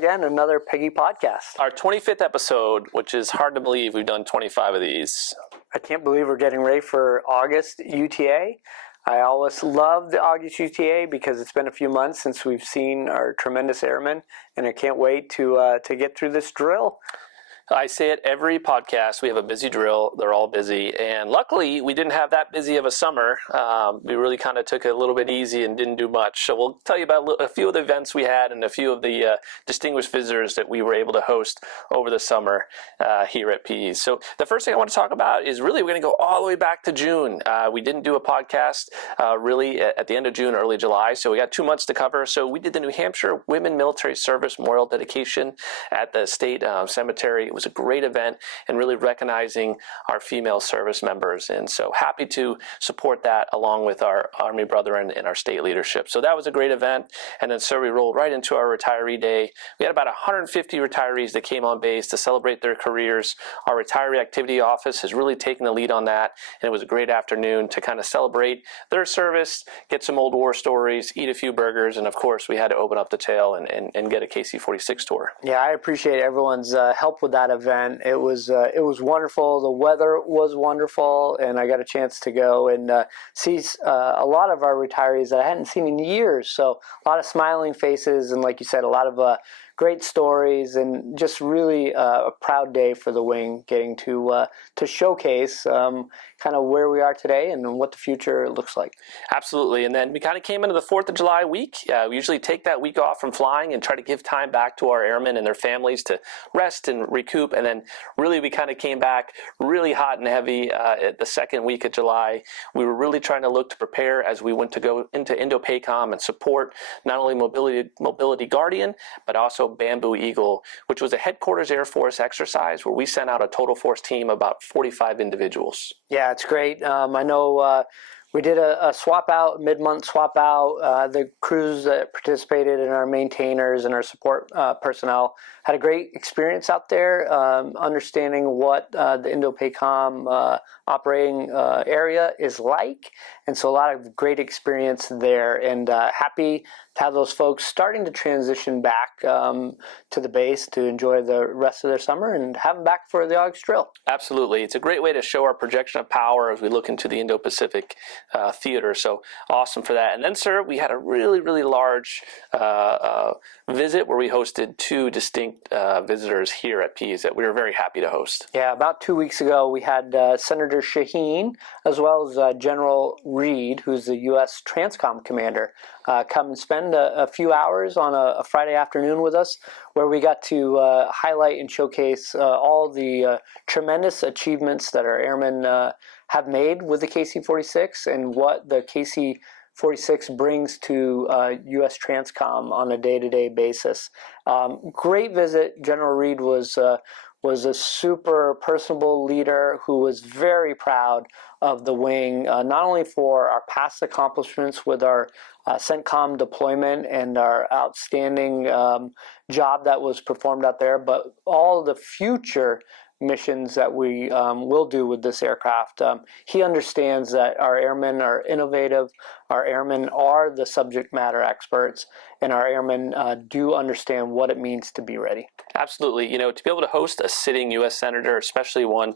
again, another Peggy Podcast. Our 25th episode, which is hard to believe we've done 25 of these. I can't believe we're getting ready for August UTA. I always love the August UTA because it's been a few months since we've seen our tremendous airmen, and I can't wait to get through this drill. I say it every podcast, we have a busy drill. They're all busy. And luckily, we didn't have that busy of a summer. We really kind of took it a little bit easy and didn't do much. So we'll tell you about a few of the events we had and a few of the distinguished visitors that we were able to host over the summer here at Pease. So the first thing I want to talk about is really we're going to go all the way back to June. We didn't do a podcast really at the end of June, early July. So we got 2 months to cover. So we did the New Hampshire Women Military Service Memorial Dedication at the State Cemetery. It was a great event and really recognizing our female service members. And so happy to support that along with our Army brethren and our state leadership. So that was a great event. And then so we rolled right into our retiree day. We had about 150 retirees that came on base to celebrate their careers. Our retiree activity office has really taken the lead on that. And it was a great afternoon to kind of celebrate their service, get some old war stories, eat a few burgers. And of course, we had to open up the tail and get a KC-46 tour. Yeah, I appreciate everyone's help with that event. It was wonderful. The weather was wonderful, and I got a chance to go and see a lot of our retirees that I hadn't seen in years. So a lot of smiling faces, and like you said, a lot of great stories, and just really a proud day for the wing, getting to showcase kind of where we are today and what the future looks like. Absolutely. And then we kind of came into the 4th of July week. We usually take that week off from flying and try to give time back to our airmen and their families to rest and recoup. And then really we kind of came back really hot and heavy at the second week of July. We were really trying to look to prepare as we went to go into Indo-PACOM and support not only Mobility Guardian, but also Bamboo Eagle, which was a headquarters Air Force exercise where we sent out a total force team of about 45 individuals. Yeah, it's great. I know we did a swap out, mid-month swap out. The crews that participated and our maintainers and our support personnel had a great experience out there, understanding what the Indo-PACOM operating area is like. And so a lot of great experience there, and happy to have those folks starting to transition back to the base to enjoy the rest of their summer and have them back for the August drill. Absolutely. It's a great way to show our projection of power as we look into the Indo-Pacific theater. So awesome for that. And then, sir, we had a really, really large visit where we hosted 2 distinct visitors here at Pease that we were very happy to host. Yeah, about 2 weeks ago, we had Senator Shaheen as well as General Reed, who's the U.S. Transcom commander, come and spend a few hours on a Friday afternoon with us, where we got to highlight and showcase all the tremendous achievements that our airmen have made with the KC-46 and what the KC-46 brings to U.S. Transcom on a day-to-day basis. Great visit. General Reed was a super personable leader who was very proud of the wing, not only for our past accomplishments with our CENTCOM deployment and our outstanding job that was performed out there, but all the future missions that we will do with this aircraft. He understands that our airmen are innovative, our airmen are the subject matter experts, and our airmen do understand what it means to be ready. Absolutely. You know, to be able to host a sitting U.S. Senator, especially one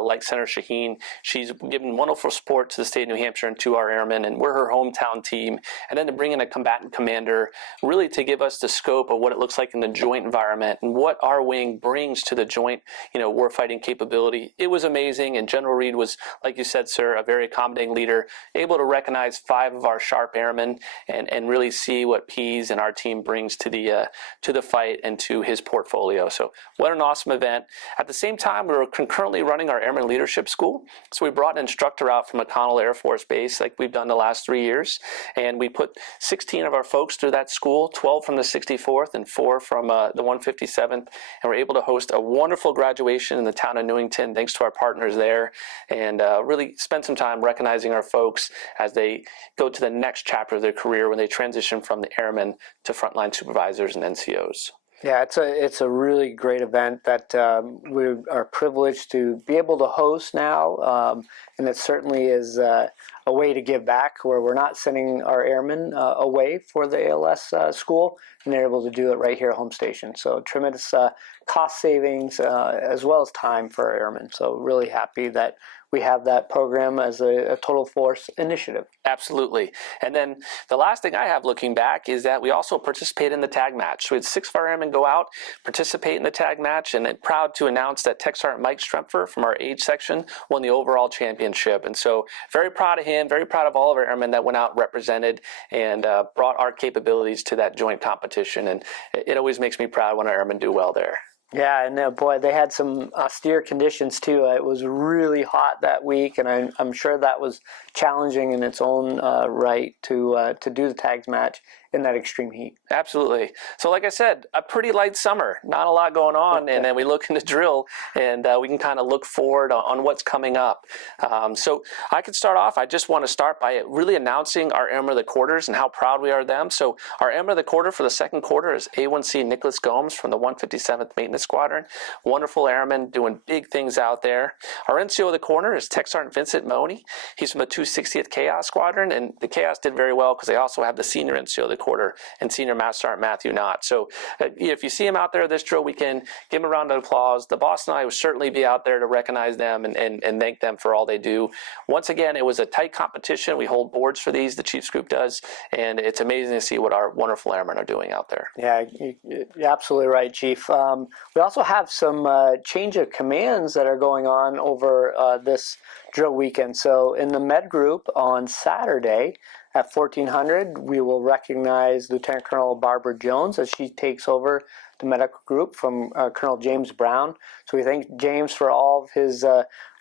like Senator Shaheen, she's given wonderful support to the state of New Hampshire and to our airmen, and we're her hometown team. And then to bring in a combatant commander, really to give us the scope of what it looks like in the joint environment and what our wing brings to the joint, warfighting capability. It was amazing, and General Reed was, like you said, sir, a very accommodating leader, able to recognize 5 of our sharp airmen and really see what Pease and our team brings to the fight and to his portfolio. So what an awesome event. At the same time, we were concurrently running our Airman Leadership School. So we brought an instructor out from McConnell Air Force Base like we've done the last 3 years. And we put 16 of our folks through that school, 12 from the 64th and 4 from the 157th. And we're able to host a wonderful graduation in the town of Newington, thanks to our partners there, and really spend some time recognizing our folks as they go to the next chapter of their career when they transition from the airmen to frontline supervisors and NCOs. Yeah, it's a really great event that we are privileged to be able to host now, and it certainly is a a way to give back where we're not sending our airmen away for the ALS school, and they're able to do it right here at home station. So tremendous cost savings as well as time for our airmen. So really happy that we have that program as a total force initiative. Absolutely. And then the last thing I have looking back is that we also participate in the tag match. So we had 6 of our airmen go out, participate in the tag match, and then proud to announce that Tech Sergeant Mike Strempfer from our age section won the overall championship. And so very proud of him, very proud of all of our airmen that went out and represented and brought our capabilities to that joint competition. And it always makes me proud when our airmen do well there. Yeah, and boy, they had some austere conditions too. It was really hot that week, and I'm sure that was challenging in its own right to do the tags match in that extreme heat. Absolutely. So like I said, a pretty light summer, not a lot going on, and then we look into drill, and we can kind of look forward on what's coming up. So I could start off, I just want to start by really announcing our Airman of the Quarters and how proud we are of them. So our Airman of the Quarter for the second quarter is A1C Nicholas Gomes from the 157th Maintenance Squadron. Wonderful airman doing big things out there. Our NCO of the corner is Tech Sergeant Vincent Money. He's from the 260th Chaos Squadron, and the Chaos did very well because they also have the senior NCO of the quarter and Senior Master Sergeant Matthew Knott. So if you see him out there this drill weekend, give him a round of applause. The boss and I will certainly be out there to recognize them and thank them for all they do. Once again, it was a tight competition. We hold boards for these, the Chiefs group does, and it's amazing to see what our wonderful airmen are doing out there. Yeah, you're absolutely right, Chief. We also have some change of commands that are going on over this drill weekend. So in the med group on Saturday, at 1400, we will recognize Lieutenant Colonel Barbara Jones as she takes over the medical group from Colonel James Brown. So we thank James for all of his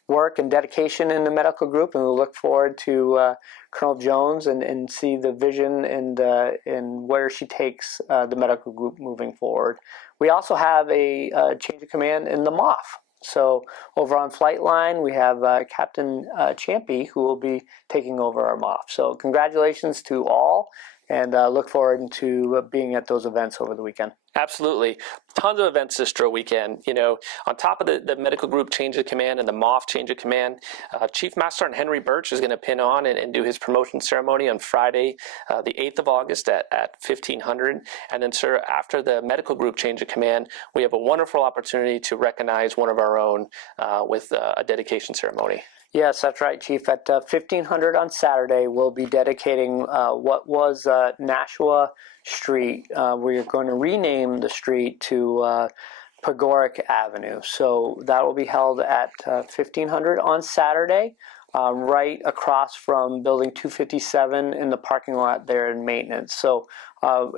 work and dedication in the medical group, and we look forward to Colonel Jones and see the vision and where she takes the medical group moving forward. We also have a change of command in the MOF. So over on flight line, we have Captain Champy, who will be taking over our MOF. So congratulations to all, and look forward to being at those events over the weekend. Absolutely. Tons of events this drill weekend. You know, on top of the medical group change of command and the MOF change of command, Chief Master Sergeant Henry Birch is going to pin on and do his promotion ceremony on Friday, the 8th of August at 1500. And then, sir, after the medical group change of command, we have a wonderful opportunity to recognize one of our own with a dedication ceremony. Yes, that's right, Chief. At 1500 on Saturday, we'll be dedicating what was Nashua Street. We're going to rename the street to Pegoric Avenue. So that will be held at 1500 on Saturday, right across from Building 257 in the parking lot there in maintenance. So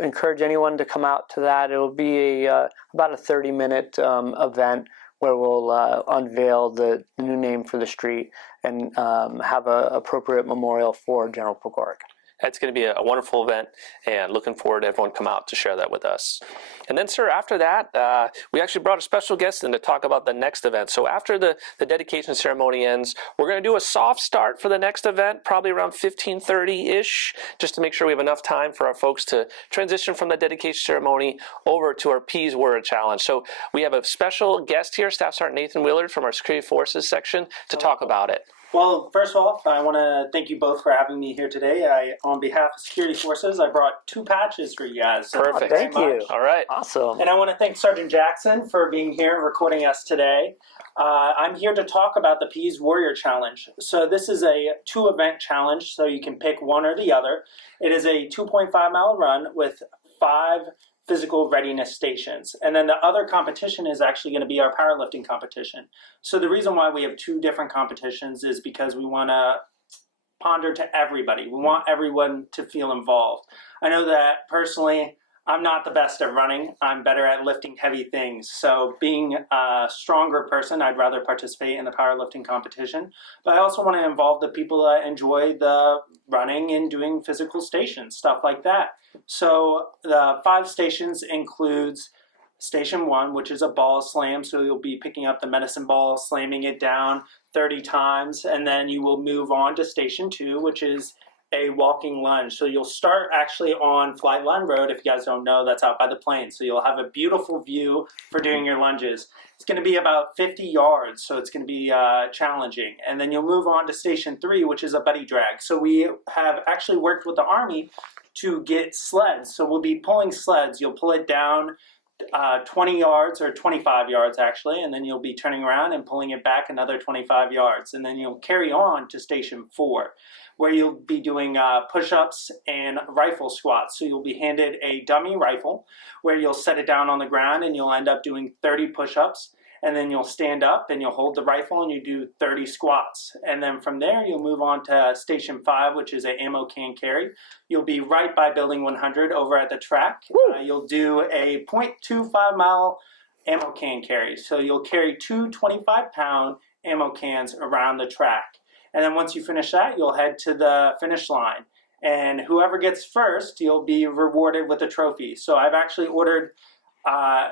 encourage anyone to come out to that. It will be about a 30-minute event where we'll unveil the new name for the street and have an appropriate memorial for General Pegoric. It's going to be a wonderful event, and looking forward to everyone come out to share that with us. And then, sir, after that, we actually brought a special guest in to talk about the next event. So after the dedication ceremony ends, we're going to do a soft start for the next event, probably around 15:30-ish, just to make sure we have enough time for our folks to transition from the dedication ceremony over to our Pease Warrior Challenge. So we have a special guest here, Staff Sergeant Nathan Willard from our Security Forces section, to talk about it. Well, first off, I want to thank you both for having me here today. On behalf of Security Forces, I brought 2 patches for you guys. So Perfect. Thank you. All right. Awesome. And I want to thank Sergeant Jackson for being here and recording us today. I'm here to talk about the Pease Warrior Challenge. So this is a 2-event challenge, so you can pick one or the other. It is a 2.5-mile run with 5 physical readiness stations. And then the other competition is actually going to be our powerlifting competition. So the reason why we have 2 different competitions is because we want to ponder to everybody. We want everyone to feel involved. I know that personally, I'm not the best at running. I'm better at lifting heavy things. So being a stronger person, I'd rather participate in the powerlifting competition. But I also want to involve the people that enjoy the running and doing physical stations, stuff like that. So the 5 stations includes Station 1, which is a ball slam. So you'll be picking up the medicine ball, slamming it down 30 times. And then you will move on to Station 2, which is a walking lunge. So you'll start actually on Flight Line Road. If you guys don't know, that's out by the plane. So you'll have a beautiful view for doing your lunges. It's going to be about 50 yards, so it's going to be challenging. And then you'll move on to Station 3, which is a buddy drag. So we have actually worked with the Army to get sleds. So we'll be pulling sleds. You'll pull it down 20 yards or 25 yards actually, and then you'll be turning around and pulling it back another 25 yards. And then you'll carry on to Station 4, where you'll be doing push-ups and rifle squats. So you'll be handed a dummy rifle where you'll set it down on the ground and you'll end up doing 30 push-ups. And then you'll stand up and you'll hold the rifle and you do 30 squats. And then from there, you'll move on to Station 5, which is an ammo can carry. You'll be right by Building 100 over at the track. You'll do a 0.25 mile ammo can carry. So you'll carry two 25-pound ammo cans around the track. And then once you finish that, you'll head to the finish line. And whoever gets first, you'll be rewarded with a trophy. So I've actually ordered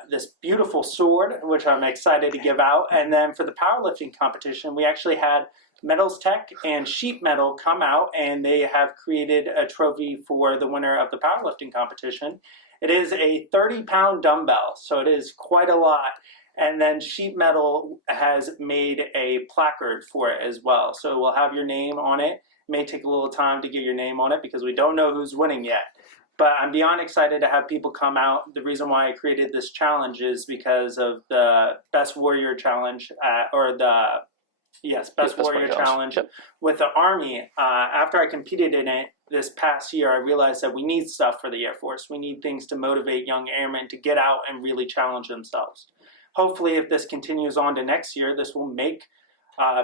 this beautiful sword, which I'm excited to give out. And then for the powerlifting competition, we actually had Metals Tech and Sheet Metal come out, and they have created a trophy for the winner of the powerlifting competition. It is a 30-pound dumbbell, so it is quite a lot. And then Sheet Metal has made a placard for it as well. So we'll have your name on it. It may take a little time to get your name on it because we don't know who's winning yet. But I'm beyond excited to have people come out. The reason why I created this challenge is because of the Best Warrior Challenge, Best Warrior Challenge with the Army. After I competed in it this past year, I realized that we need stuff for the Air Force. We need things to motivate young airmen to get out and really challenge themselves. Hopefully, if this continues on to next year, this will make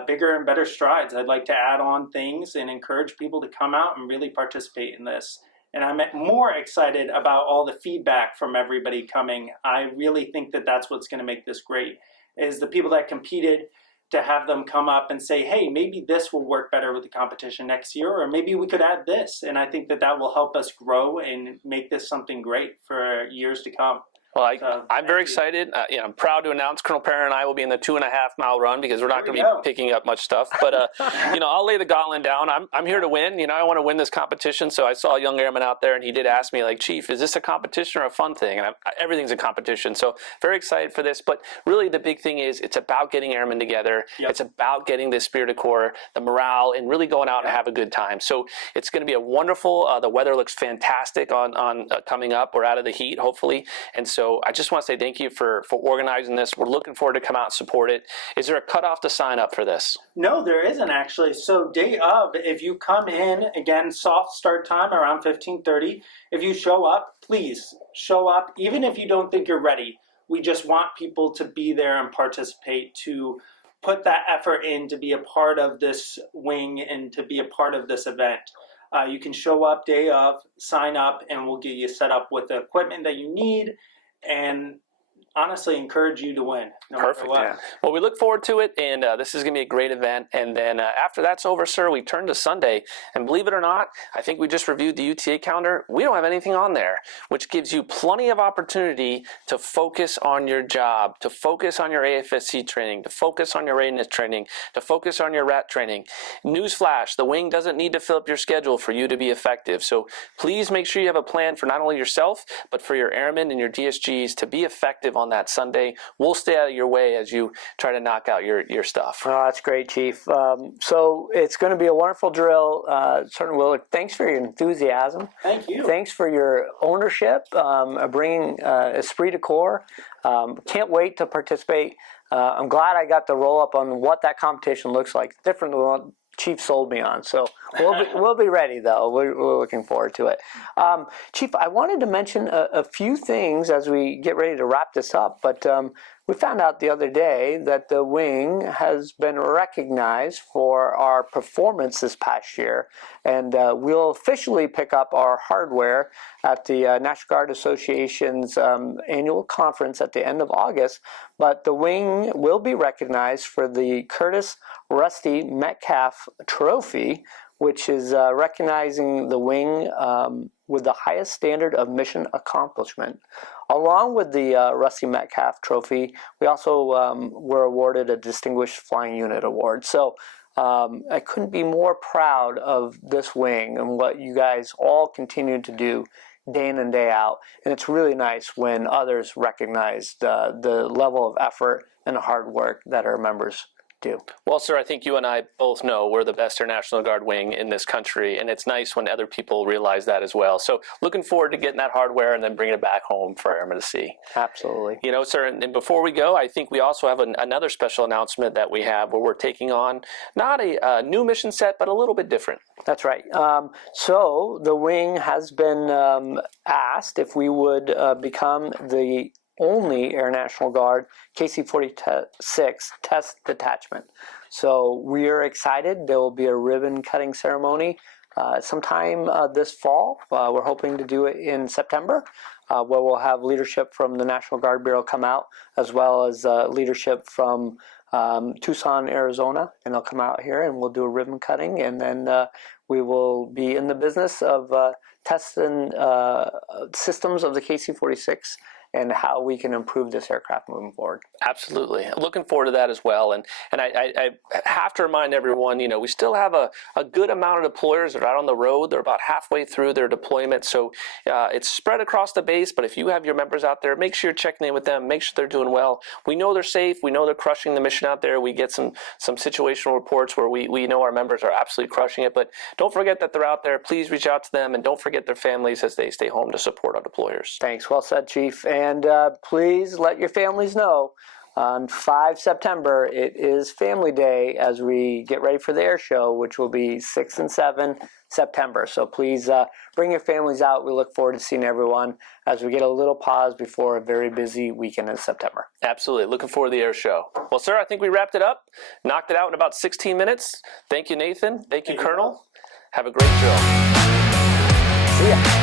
bigger and better strides. I'd like to add on things and encourage people to come out and really participate in this. And I'm more excited about all the feedback from everybody coming. I really think that that's what's going to make this great, is the people that competed, to have them come up and say, hey, maybe this will work better with the competition next year, or maybe we could add this. And I think that that will help us grow and make this something great for years to come. Well, I'm very excited. I'm proud to announce Colonel Perron and I will be in the 2.5 mile run because we're not going to be picking up much stuff. But, I'll lay the gauntlet down. I'm here to win. I want to win this competition. So I saw a young airman out there and he did ask me, like, Chief, is this a competition or a fun thing? And everything's a competition. So very excited for this. But really the big thing is it's about getting airmen together. Yep. It's about getting the spirit of corps, the morale, and really going out and have a good time. So it's going to be a wonderful, the weather looks fantastic on coming up. We're out of the heat, hopefully. And so I just want to say thank you for organizing this. We're looking forward to come out and support it. Is there a cutoff to sign up for this? No, there isn't actually. So day of, if you come in, again, soft start time around 15:30. If you show up, please show up. Even if you don't think you're ready, we just want people to be there and participate, to put that effort in to be a part of this wing and to be a part of this event. You can show up day of, sign up, and we'll get you set up with the equipment that you need, and honestly encourage you to win. Perfect. Yeah. Well, we look forward to it, and this is going to be a great event. And then after that's over, sir, we turn to Sunday. And believe it or not, I think we just reviewed the UTA calendar. We don't have anything on there, which gives you plenty of opportunity to focus on your job, to focus on your AFSC training, to focus on your readiness training, to focus on your RAT training. Newsflash, the wing doesn't need to fill up your schedule for you to be effective. So please make sure you have a plan for not only yourself, but for your airmen and your DSGs to be effective on that Sunday. We'll stay out of your way as you try to knock out your stuff. Oh, that's great, Chief. So it's going to be a wonderful drill. Certainly, Willard, thanks for your enthusiasm. Thank you. Thanks for your ownership, bringing esprit de corps. Can't wait to participate. I'm glad I got the roll up on what that competition looks like. It's different than what Chief sold me on. So we'll be ready, though. We're looking forward to it. Chief, I wanted to mention a few things as we get ready to wrap this up, but we found out the other day that the wing has been recognized for our performance this past year, and we'll officially pick up our hardware at the National Guard Association's annual conference at the end of August, but the wing will be recognized for the Curtis Rusty Metcalf Trophy, which is recognizing the wing with the highest standard of mission accomplishment. Along with the Rusty Metcalf Trophy, we also were awarded a Distinguished Flying Unit Award. So I couldn't be more proud of this wing and what you guys all continue to do day in and day out. And it's really nice when others recognize the level of effort and hard work that our members do. Well, sir, I think you and I both know we're the best Air National Guard wing in this country, and it's nice when other people realize that as well. So looking forward to getting that hardware and then bringing it back home for airmen to see. Absolutely. You know, sir, and before we go, I think we also have another special announcement that we have where we're taking on not a new mission set, but a little bit different. That's right. So the wing has been asked if we would become the only Air National Guard KC-46 test detachment. So we are excited. There will be a ribbon cutting ceremony sometime this fall. We're hoping to do it in September, where we'll have leadership from the National Guard Bureau come out, as well as leadership from Tucson, Arizona, and they'll come out here and we'll do a ribbon cutting, and then we will be in the business of testing systems of the KC-46 and how we can improve this aircraft moving forward. Absolutely. Looking forward to that as well. And I have to remind everyone, you know, we still have a good amount of deployers that are out on the road. They're about halfway through their deployment. So it's spread across the base, but if you have your members out there, make sure you're checking in with them, make sure they're doing well. We know they're safe. We know they're crushing the mission out there. We get some situational reports where we know our members are absolutely crushing it, but don't forget that they're out there. Please reach out to them, and don't forget their families as they stay home to support our deployers. Thanks. Well said, Chief. And please let your families know on 5 September, it is Family Day as we get ready for the air show, which will be 6 and 7 September. So please bring your families out. We look forward to seeing everyone as we get a little pause before a very busy weekend in September. Absolutely. Looking forward to the air show. Well, sir, I think we wrapped it up. Knocked it out in about 16 minutes. Thank you, Nathan. Thank you, Colonel. Have a great drill. See ya.